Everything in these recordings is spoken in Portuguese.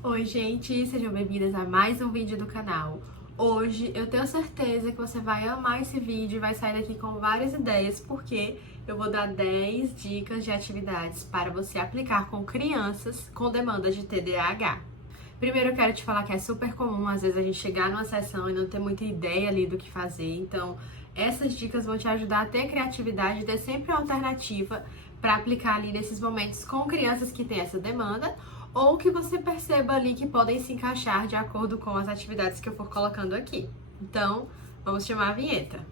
Oi, gente, sejam bem-vindas a mais um vídeo do canal. Hoje eu tenho certeza que você vai amar esse vídeo e vai sair daqui com várias ideias, porque eu vou dar 10 dicas de atividades para você aplicar com crianças com demanda de TDAH. Primeiro eu quero te falar que é super comum, às vezes, a gente chegar numa sessão e não ter muita ideia ali do que fazer, então essas dicas vão te ajudar a ter criatividade e ter sempre uma alternativa para aplicar ali nesses momentos com crianças que têm essa demanda ou que você perceba ali que podem se encaixar de acordo com as atividades que eu for colocando aqui. Então, vamos chamar a vinheta.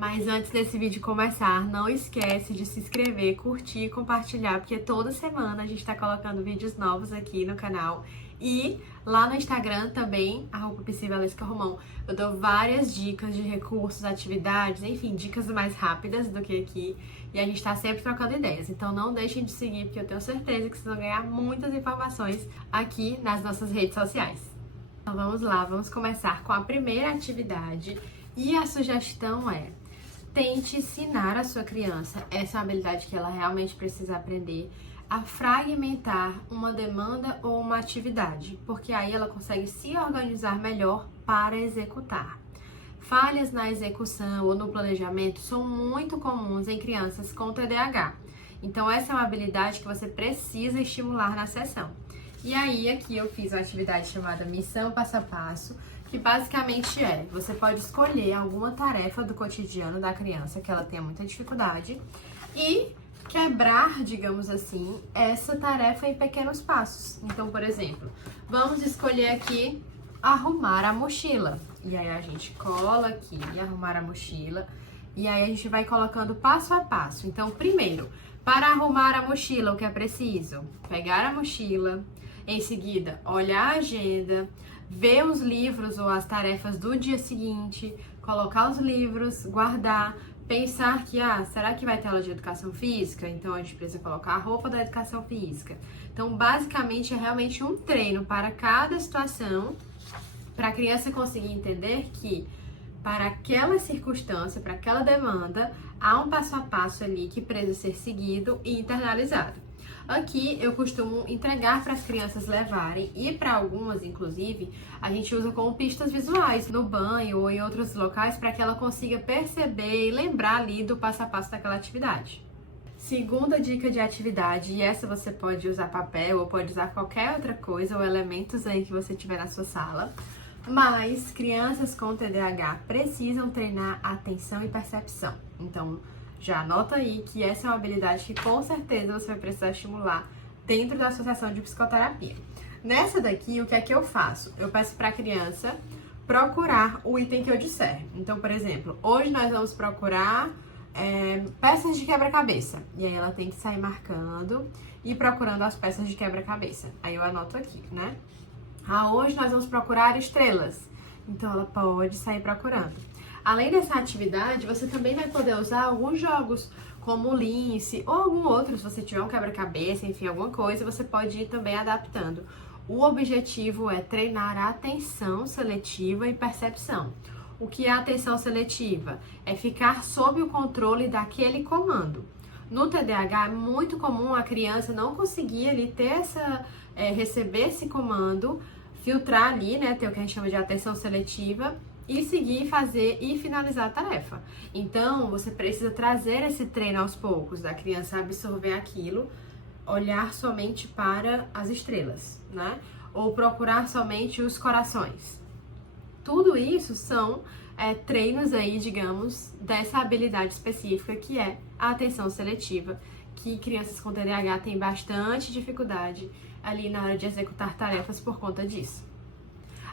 Mas antes desse vídeo começar, não esquece de se inscrever, curtir e compartilhar, porque toda semana a gente tá colocando vídeos novos aqui no canal. E lá no Instagram também, @PsiValescaRomão, eu dou várias dicas de recursos, atividades, enfim, dicas mais rápidas do que aqui. E a gente tá sempre trocando ideias, então não deixem de seguir, porque eu tenho certeza que vocês vão ganhar muitas informações aqui nas nossas redes sociais. Então vamos lá, vamos começar com a primeira atividade. E a sugestão é: tente ensinar a sua criança, essa é uma habilidade que ela realmente precisa aprender, a fragmentar uma demanda ou uma atividade, porque aí ela consegue se organizar melhor para executar. Falhas na execução ou no planejamento são muito comuns em crianças com TDAH. Então essa é uma habilidade que você precisa estimular na sessão. E aí aqui eu fiz uma atividade chamada Missão Passo a Passo, que basicamente você pode escolher alguma tarefa do cotidiano da criança que ela tenha muita dificuldade e quebrar, digamos assim, essa tarefa em pequenos passos. Então, por exemplo, vamos escolher aqui arrumar a mochila. E aí a gente cola aqui, arrumar a mochila, e aí a gente vai colocando passo a passo. Então, primeiro, para arrumar a mochila, o que é preciso? Pegar a mochila, em seguida, olhar a agenda, ver os livros ou as tarefas do dia seguinte, colocar os livros, guardar, pensar que, será que vai ter aula de educação física? Então a gente precisa colocar a roupa da educação física. Então, basicamente, é realmente um treino para cada situação, para a criança conseguir entender que, para aquela circunstância, para aquela demanda, há um passo a passo ali que precisa ser seguido e internalizado. Aqui eu costumo entregar para as crianças levarem e para algumas, inclusive, a gente usa como pistas visuais no banho ou em outros locais para que ela consiga perceber e lembrar ali do passo a passo daquela atividade. Segunda dica de atividade, e essa você pode usar papel ou pode usar qualquer outra coisa ou elementos aí que você tiver na sua sala, mas crianças com TDAH precisam treinar atenção e percepção. Então, já anota aí que essa é uma habilidade que com certeza você vai precisar estimular dentro da associação de psicoterapia. Nessa daqui, o que é que eu faço? Eu peço para a criança procurar o item que eu disser. Então, por exemplo, hoje nós vamos procurar peças de quebra-cabeça. E aí ela tem que sair marcando e procurando as peças de quebra-cabeça. Aí eu anoto aqui, né? Hoje nós vamos procurar estrelas. Então ela pode sair procurando. Além dessa atividade, você também vai poder usar alguns jogos, como o lince ou algum outro, se você tiver um quebra-cabeça, enfim, alguma coisa, você pode ir também adaptando. O objetivo é treinar a atenção seletiva e percepção. O que é atenção seletiva? É ficar sob o controle daquele comando. No TDAH é muito comum a criança não conseguir ali ter receber esse comando, filtrar ali, né, ter o que a gente chama de atenção seletiva, e seguir, fazer e finalizar a tarefa. Então, você precisa trazer esse treino aos poucos, da criança absorver aquilo, olhar somente para as estrelas, né? Ou procurar somente os corações. Tudo isso são treinos aí, digamos, dessa habilidade específica que é a atenção seletiva, que crianças com TDAH têm bastante dificuldade ali na hora de executar tarefas por conta disso.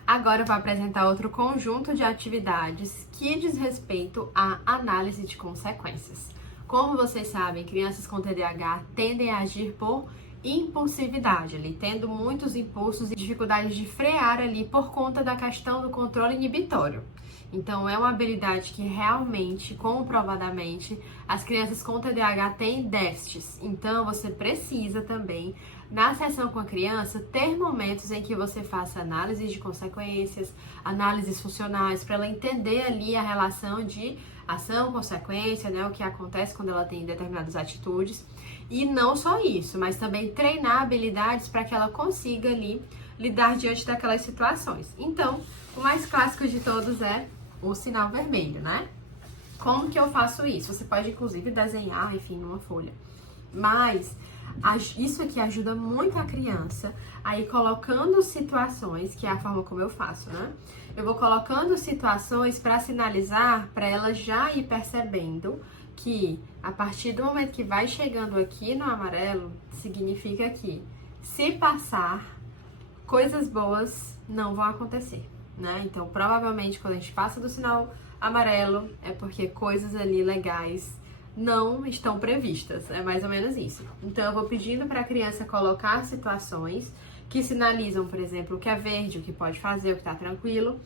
Agora eu vou apresentar outro conjunto de atividades que diz respeito à análise de consequências. Como vocês sabem, crianças com TDAH tendem a agir por impulsividade ali, tendo muitos impulsos e dificuldade de frear ali por conta da questão do controle inibitório. Então, é uma habilidade que realmente, comprovadamente, as crianças com TDAH têm déficits. Então, você precisa também, na sessão com a criança, ter momentos em que você faça análises de consequências, análises funcionais, para ela entender ali a relação de ação-consequência, né? O que acontece quando ela tem determinadas atitudes. E não só isso, mas também treinar habilidades para que ela consiga ali lidar diante daquelas situações. Então, o mais clássico de todos é o sinal vermelho, né? Como que eu faço isso? Você pode, inclusive, desenhar, enfim, numa folha. Mas isso aqui ajuda muito a criança a ir colocando situações, que é a forma como eu faço, né? Eu vou colocando situações para sinalizar, para ela já ir percebendo que a partir do momento que vai chegando aqui no amarelo, significa que se passar, coisas boas não vão acontecer, né? Então, provavelmente, quando a gente passa do sinal amarelo, é porque coisas ali legais não estão previstas. É mais ou menos isso. Então, eu vou pedindo para a criança colocar situações que sinalizam, por exemplo, o que é verde, o que pode fazer, o que está tranquilo,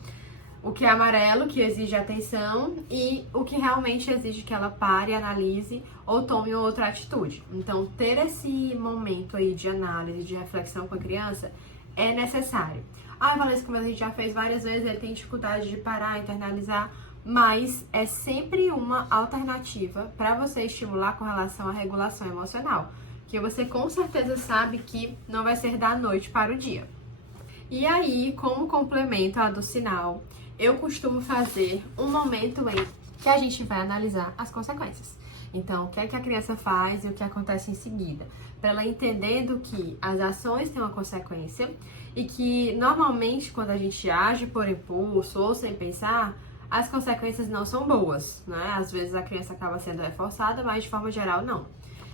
o que é amarelo, que exige atenção, e o que realmente exige que ela pare, analise ou tome outra atitude. Então, ter esse momento aí de análise, de reflexão com a criança é necessário. Ah, Valesca, como a gente já fez várias vezes, ele tem dificuldade de parar, internalizar, mas é sempre uma alternativa para você estimular com relação à regulação emocional, que você com certeza sabe que não vai ser da noite para o dia. E aí, como complemento a do sinal, eu costumo fazer um momento em que a gente vai analisar as consequências. Então, o que é que a criança faz e o que acontece em seguida, para ela entendendo que as ações têm uma consequência e que, normalmente, quando a gente age por impulso ou sem pensar, as consequências não são boas, né? Às vezes a criança acaba sendo reforçada, mas de forma geral não.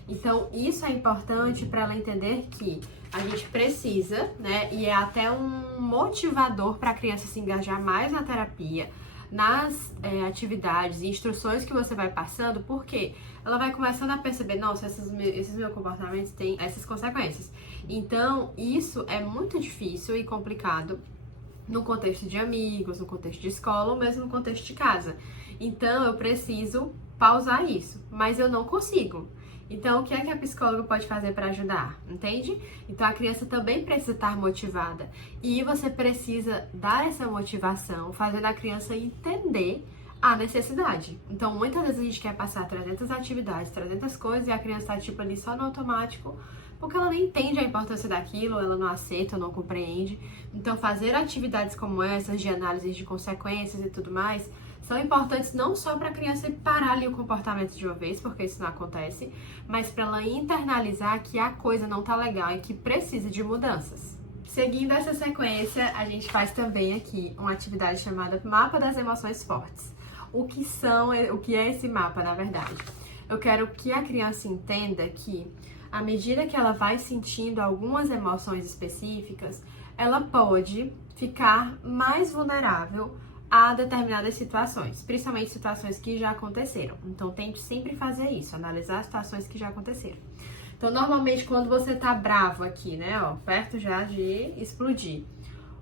Então, isso é importante para ela entender que a gente precisa, né? E é até um motivador para a criança se engajar mais na terapia, nas atividades e instruções que você vai passando, porque ela vai começando a perceber, nossa, esses meus comportamentos têm essas consequências. Então, isso é muito difícil e complicado no contexto de amigos, no contexto de escola ou mesmo no contexto de casa. Então, eu preciso pausar isso, mas eu não consigo. Então, o que é que a psicóloga pode fazer para ajudar? Entende? Então, a criança também precisa estar motivada. E você precisa dar essa motivação, fazendo a criança entender a necessidade. Então, muitas vezes a gente quer passar 300 atividades, 300 coisas, e a criança está, tipo, ali só no automático, porque ela não entende a importância daquilo, ela não aceita, não compreende. Então, fazer atividades como essas, de análise de consequências e tudo mais, são importantes não só para a criança parar ali o comportamento de uma vez, porque isso não acontece, mas para ela internalizar que a coisa não tá legal e que precisa de mudanças. Seguindo essa sequência, a gente faz também aqui uma atividade chamada Mapa das Emoções Fortes. O que é esse mapa, na verdade? Eu quero que a criança entenda que, à medida que ela vai sentindo algumas emoções específicas, ela pode ficar mais vulnerável a determinadas situações, principalmente situações que já aconteceram. Então, tente sempre fazer isso, analisar as situações que já aconteceram. Então, normalmente, quando você tá bravo aqui, né, ó, perto já de explodir,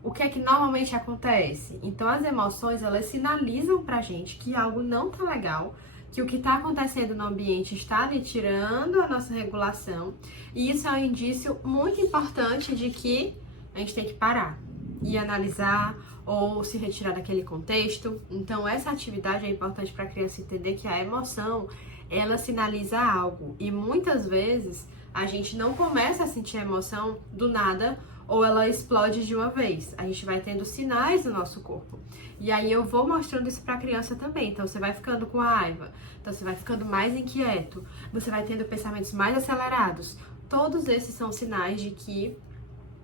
o que é que normalmente acontece? Então, as emoções, elas sinalizam pra gente que algo não tá legal, que o que está acontecendo no ambiente está ali tirando a nossa regulação, e isso é um indício muito importante de que a gente tem que parar e analisar ou se retirar daquele contexto. Então, essa atividade é importante para a criança entender que a emoção, ela sinaliza algo, e muitas vezes a gente não começa a sentir a emoção do nada ou ela explode de uma vez. A gente vai tendo sinais no nosso corpo. E aí eu vou mostrando isso para a criança também. Então, você vai ficando com raiva, então você vai ficando mais inquieto, você vai tendo pensamentos mais acelerados. Todos esses são sinais de que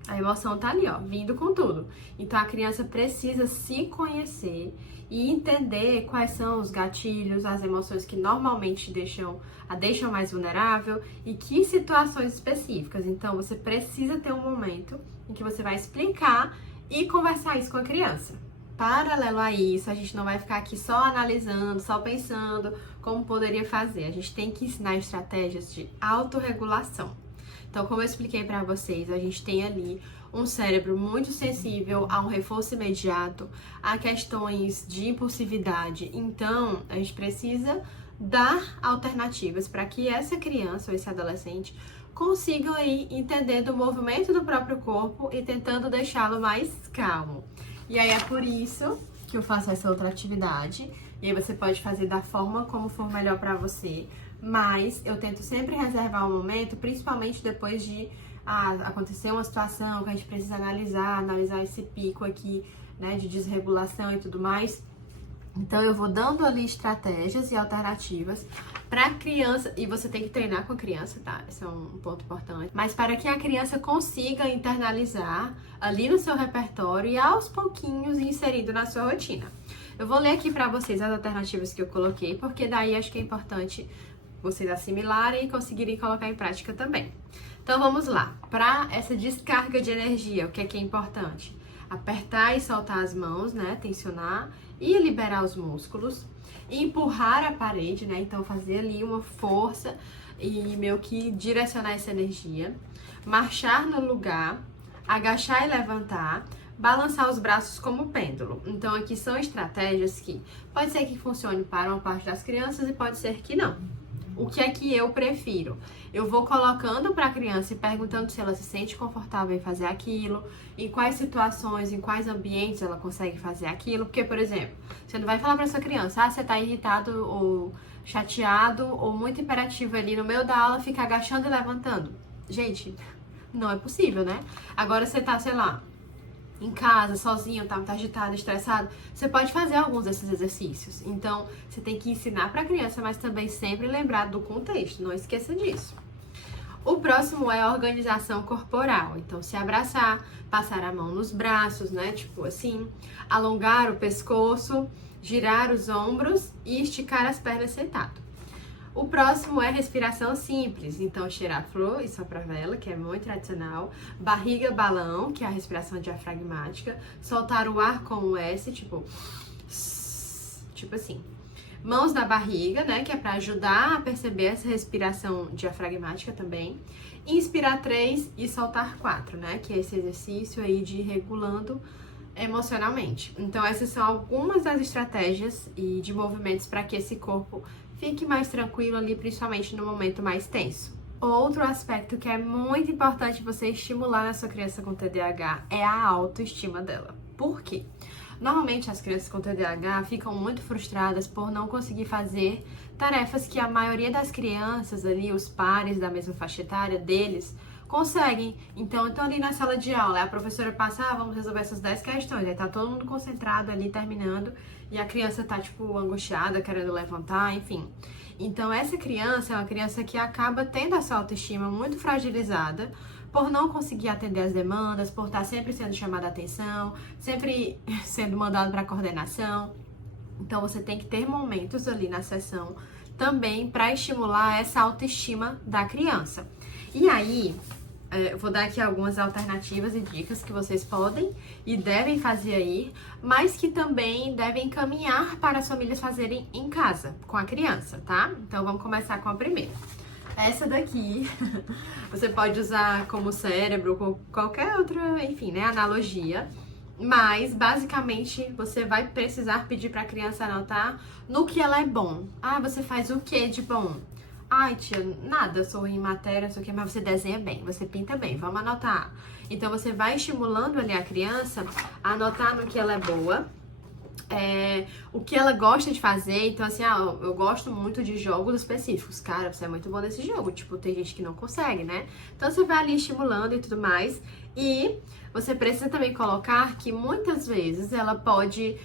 a emoção tá ali, ó, vindo com tudo. Então, a criança precisa se conhecer e entender quais são os gatilhos, as emoções que normalmente a deixam mais vulnerável e que situações específicas. Então, você precisa ter um momento em que você vai explicar e conversar isso com a criança. Paralelo a isso, a gente não vai ficar aqui só analisando, só pensando como poderia fazer. A gente tem que ensinar estratégias de autorregulação. Então, como eu expliquei pra vocês, a gente tem ali um cérebro muito sensível a um reforço imediato, a questões de impulsividade. Então, a gente precisa dar alternativas para que essa criança ou esse adolescente consigam aí entender do movimento do próprio corpo e tentando deixá-lo mais calmo. E aí é por isso que eu faço essa outra atividade. E aí você pode fazer da forma como for melhor para você. Mas eu tento sempre reservar um momento, principalmente depois de acontecer uma situação que a gente precisa analisar esse pico aqui, né, de desregulação e tudo mais. Então eu vou dando ali estratégias e alternativas para criança, e você tem que treinar com a criança, tá? Esse é um ponto importante. Mas para que a criança consiga internalizar ali no seu repertório e aos pouquinhos inserido na sua rotina. Eu vou ler aqui para vocês as alternativas que eu coloquei, porque daí acho que é importante vocês assimilarem e conseguirem colocar em prática também. Então vamos lá. Para essa descarga de energia, o que é importante? Apertar e soltar as mãos, né? Tensionar e liberar os músculos. Empurrar a parede, né? Então fazer ali uma força e meio que direcionar essa energia. Marchar no lugar, agachar e levantar, balançar os braços como pêndulo. Então aqui são estratégias que pode ser que funcione para uma parte das crianças e pode ser que não. O que é que eu prefiro? Eu vou colocando para a criança e perguntando se ela se sente confortável em fazer aquilo, em quais situações, em quais ambientes ela consegue fazer aquilo. Porque, por exemplo, você não vai falar para sua criança, você tá irritado ou chateado ou muito hiperativo ali no meio da aula, fica agachando e levantando. Gente, não é possível, né? Agora você tá, sei lá, em casa, sozinho, tá muito agitado, estressado, você pode fazer alguns desses exercícios. Então, você tem que ensinar para a criança, mas também sempre lembrar do contexto, não esqueça disso. O próximo é a organização corporal. Então, se abraçar, passar a mão nos braços, né? Tipo assim, alongar o pescoço, girar os ombros e esticar as pernas sentado. O próximo é respiração simples, então cheirar flor e soprar vela, que é muito tradicional, barriga balão, que é a respiração diafragmática, soltar o ar com o S, tipo assim. Mãos na barriga, né, que é para ajudar a perceber essa respiração diafragmática também. Inspirar 3 e soltar 4, né, que é esse exercício aí de ir regulando emocionalmente. Então essas são algumas das estratégias e de movimentos para que esse corpo fique mais tranquilo ali, principalmente no momento mais tenso. Outro aspecto que é muito importante você estimular na sua criança com TDAH é a autoestima dela. Por quê? Normalmente as crianças com TDAH ficam muito frustradas por não conseguir fazer tarefas que a maioria das crianças ali, os pares da mesma faixa etária deles, conseguem. Então, eu tô ali na sala de aula, a professora passa, vamos resolver essas 10 questões, aí tá todo mundo concentrado ali, terminando, e a criança tá, tipo, angustiada, querendo levantar, enfim. Então, essa criança é uma criança que acaba tendo essa autoestima muito fragilizada, por não conseguir atender as demandas, por estar sempre sendo chamada a atenção, sempre sendo mandado para coordenação. Então, você tem que ter momentos ali na sessão também para estimular essa autoestima da criança. E aí, eu vou dar aqui algumas alternativas e dicas que vocês podem e devem fazer aí, mas que também devem caminhar para as famílias fazerem em casa, com a criança, tá? Então, vamos começar com a primeira. Essa daqui, você pode usar como cérebro, com qualquer outra, enfim, né, analogia. Mas, basicamente, você vai precisar pedir para a criança anotar no que ela é bom. Ah, você faz o que de bom? Ai, tia, nada, eu sou em matéria, não sei o que, mas você desenha bem, você pinta bem, vamos anotar. Então, você vai estimulando ali a criança a anotar no que ela é boa, o que ela gosta de fazer. Então, assim, eu gosto muito de jogos específicos. Cara, você é muito bom nesse jogo. Tipo, tem gente que não consegue, né? Então, você vai ali estimulando e tudo mais. E você precisa também colocar que muitas vezes ela pode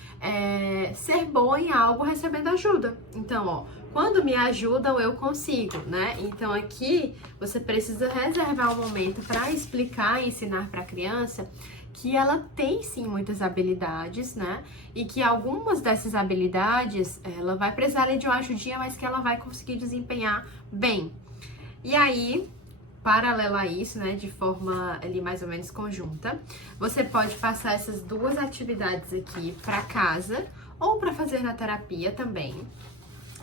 ser boa em algo recebendo ajuda. Então, ó, quando me ajudam, eu consigo, né? Então, aqui, você precisa reservar um momento para explicar e ensinar para a criança que ela tem sim muitas habilidades, né? E que algumas dessas habilidades ela vai precisar ali de uma ajudinha, mas que ela vai conseguir desempenhar bem. E aí, paralela a isso, né, de forma ali mais ou menos conjunta, você pode passar essas duas atividades aqui para casa ou para fazer na terapia também.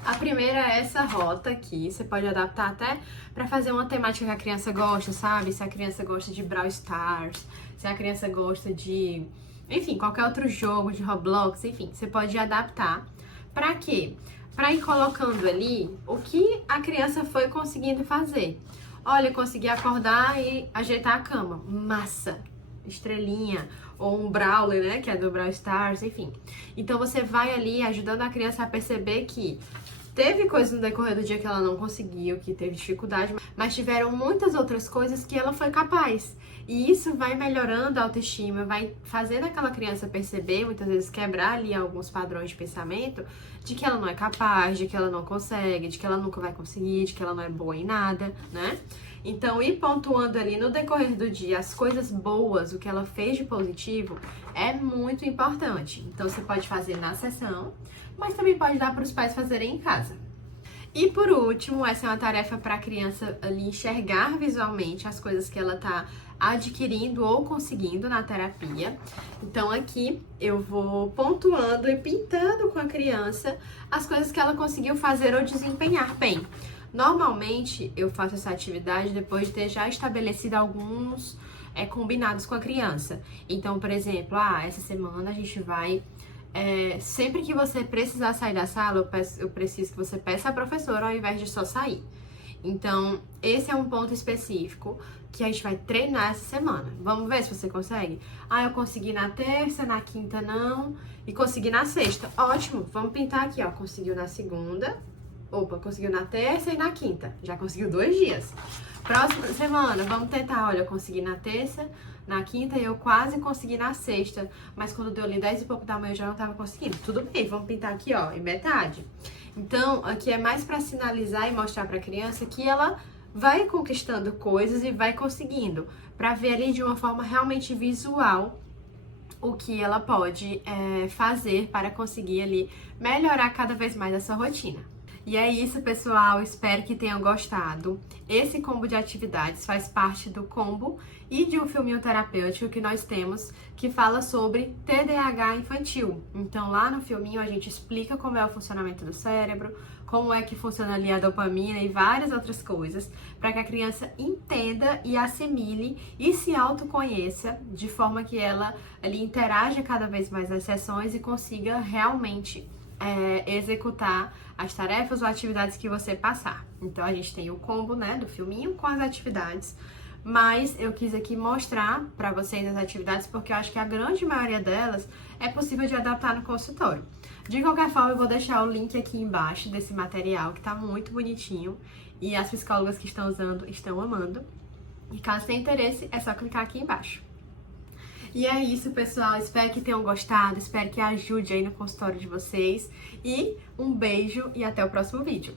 A primeira é essa rota aqui, você pode adaptar até para fazer uma temática que a criança gosta, sabe? Se a criança gosta de Brawl Stars, se a criança gosta de, enfim, qualquer outro jogo de Roblox, enfim, você pode adaptar. Para quê? Para ir colocando ali o que a criança foi conseguindo fazer. Olha, consegui acordar e ajeitar a cama. Massa! Estrelinha, ou um Brawler, né, que é do Brawl Stars, enfim. Então você vai ali ajudando a criança a perceber que teve coisas no decorrer do dia que ela não conseguiu, que teve dificuldade, mas tiveram muitas outras coisas que ela foi capaz. E isso vai melhorando a autoestima, vai fazendo aquela criança perceber, muitas vezes quebrar ali alguns padrões de pensamento, de que ela não é capaz, de que ela não consegue, de que ela nunca vai conseguir, de que ela não é boa em nada, né? Então, ir pontuando ali no decorrer do dia as coisas boas, o que ela fez de positivo, é muito importante. Então, você pode fazer na sessão, mas também pode dar para os pais fazerem em casa. E por último, essa é uma tarefa para a criança ali enxergar visualmente as coisas que ela está adquirindo ou conseguindo na terapia. Então aqui eu vou pontuando e pintando com a criança as coisas que ela conseguiu fazer ou desempenhar bem. Normalmente eu faço essa atividade depois de ter já estabelecido alguns combinados com a criança. Então, por exemplo, essa semana a gente vai... sempre que você precisar sair da sala, eu preciso que você peça à professora ao invés de só sair. Então, esse é um ponto específico que a gente vai treinar essa semana. Vamos ver se você consegue? Eu consegui na terça, na quinta não, e consegui na sexta. Ótimo, vamos pintar aqui, ó. Conseguiu na segunda, conseguiu na terça e na quinta. Já conseguiu 2 dias. Próxima semana, vamos tentar. Olha, eu consegui na terça, na quinta e eu quase consegui na sexta. Mas quando deu ali 10 e pouco da manhã eu já não tava conseguindo. Tudo bem, vamos pintar aqui, ó, em metade. Então, aqui é mais para sinalizar e mostrar para a criança que ela vai conquistando coisas e vai conseguindo, para ver ali de uma forma realmente visual o que ela pode fazer para conseguir ali melhorar cada vez mais essa rotina. E é isso, pessoal. Espero que tenham gostado. Esse combo de atividades faz parte do combo e de um filminho terapêutico que nós temos que fala sobre TDAH infantil. Então, lá no filminho a gente explica como é o funcionamento do cérebro, como é que funciona ali a dopamina e várias outras coisas, para que a criança entenda e assimile e se autoconheça de forma que ela ali interaja cada vez mais nas sessões e consiga realmente executar as tarefas ou atividades que você passar. Então a gente tem o combo, né, do filminho com as atividades, mas eu quis aqui mostrar para vocês as atividades porque eu acho que a grande maioria delas é possível de adaptar no consultório. De qualquer forma, eu vou deixar o link aqui embaixo desse material que tá muito bonitinho e as psicólogas que estão usando estão amando. E caso tenha interesse, é só clicar aqui embaixo. E é isso, pessoal. Espero que tenham gostado, espero que ajude aí no consultório de vocês. E um beijo e até o próximo vídeo.